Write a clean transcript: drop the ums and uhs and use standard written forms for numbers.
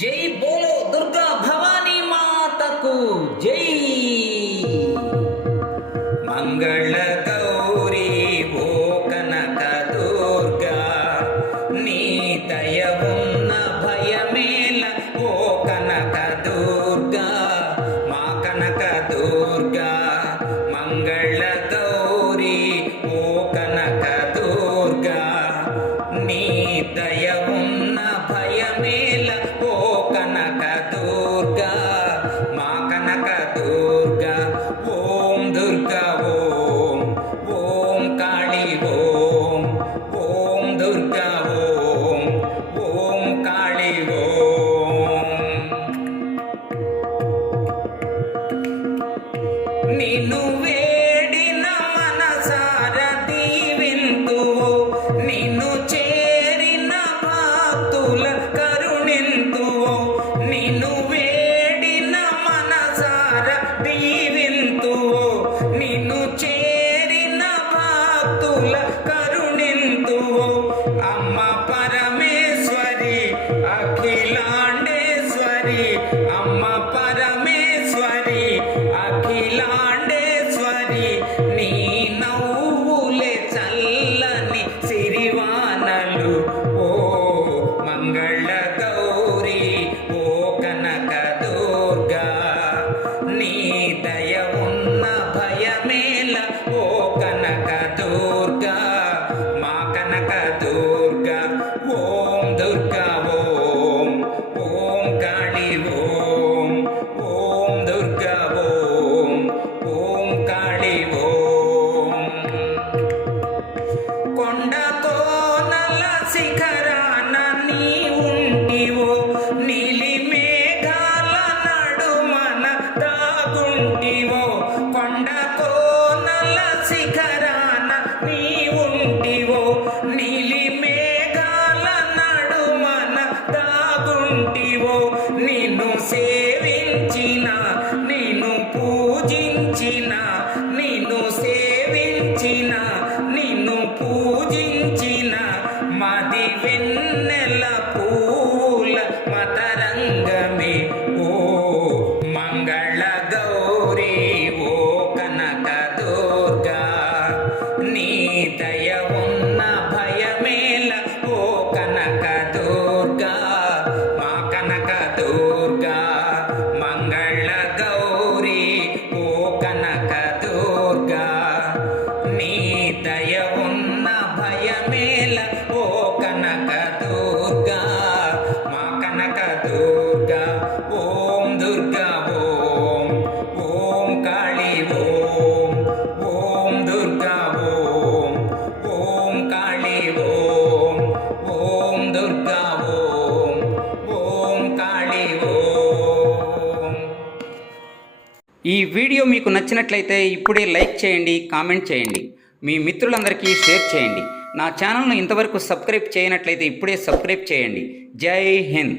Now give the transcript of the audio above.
జై బోలో దుర్గా భవానీ మాతకు జై. మంగళ గౌరీ ఓ కనక దుర్గా, నీ దయ ఉన్న భయమేల ఓ కనక దుర్గా, మా కనక దుర్గా. మంగళ గౌరీ ఓ కనక దుర్గా, నీ దయ ఉన్న భయమేల ఓ కనక దుర్గా, మా కనక దుర్గా. ఓం దుర్గా ఓం, ఓం కాళీ ఓం, ఓం దుర్గా ఓం, ఓం కాళీ ఓం. నిన్ను వేడిన మనసార దీవింతువో, నిన్ను చేరిన భక్తుల కరుణింతువో. నిన్ను వేడిన మనసార దీవింతువో, నిన్ను చేరిన భక్తుల కరుణింతువో. అమ్మ పరమేశ్వరి అఖిలాండేశ్వరి, అమ్మ పరమేశ్వరి అఖిలాండేశ్వరి. నీ నవ్వులే చల్లని సిరివానలు ఓ మంగళ గౌరీ ఓ కనక దుర్గా, నీ దయ ఉన్న భయమేల ఓ కనక దుర్గా, మా కనక దుర్గా. ఓం దుర్గా ఓం, ఓం కాళీ ఓం, ఓం దుర్గా ఓం, ఓం కాళీ ఓం. కొండ కోనల శిఖరాన నీ ఉంటివో, నీలి మేఘాల నడుమన దాగుంటివో. కొండ కోనల శిఖరాన నీ ఉంటివో, నీలి మేఘాల నడుమన దాగుంటివో. నిన్ను సేవించిన, నిన్ను పూజించిన, నిన్ను సేవించిన, నిన్ను పూజించిన. మది వెన్నెల పూల మతరంగమే ఓ మంగళ గౌరీ ఓ కనక దుర్గా, నీ దయ ఉన్న భయమేల ఓ కనక దుర్గా, మా కనక దుర్గా. మంగళ గౌరీ ఓ కనక దుర్గా, నీ దయ ఉన్న భయమేల ఓ కనక దుర్గా, మా కనక దుర్గా. ఓం దుర్గా ఓం, ఓం కాళీ ఓం, ఓం దుర్గా ఓం, ఓం కాళీ ఓం, ఓం దుర్గా ఓం, ఓం కాళీ ఓం. ఈ వీడియో మీకు నచ్చినట్లయితే ఇప్పుడే లైక్ చేయండి, కామెంట్ చేయండి, మీ మిత్రులందరికీ షేర్ చేయండి. నా ఛానల్ను ఇంతవరకు సబ్స్క్రైబ్ చేయనట్లయితే ఇప్పుడే సబ్స్క్రైబ్ చేయండి. జై హింద్.